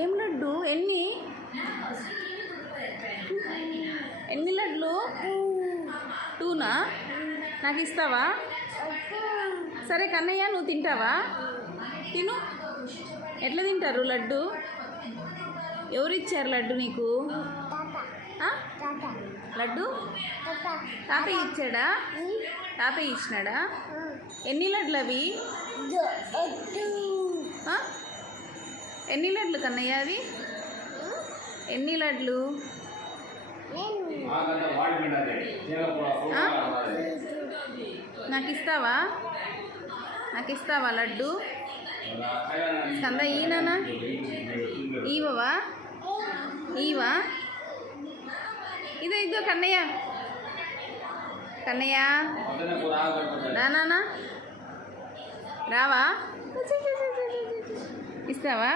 ఏం లడ్డు? ఎన్ని ఎన్ని లడ్లు? 2నా? నాకు ఇస్తావా? సరే కన్నయ్య, నువ్వు తింటావా? తిను. ఎట్లా తింటారు లడ్డు? ఎవరు ఇచ్చారు లడ్డు నీకు? లడ్డు తాతయ్య ఇచ్చాడా? తాతయ్య ఇచ్చినాడా? ఎన్ని లడ్లు అవి? ఎన్ని లడ్లు కన్నయ్య అవి? ఎన్ని లడ్లు? నాకు ఇస్తావా? నాకు ఇస్తావా లడ్డు? కంద ఈయనా? ఈవవా? ఈవా? ఇదో కన్నయ్య. కన్నయ్య రానా? రావా? ఇస్తావా?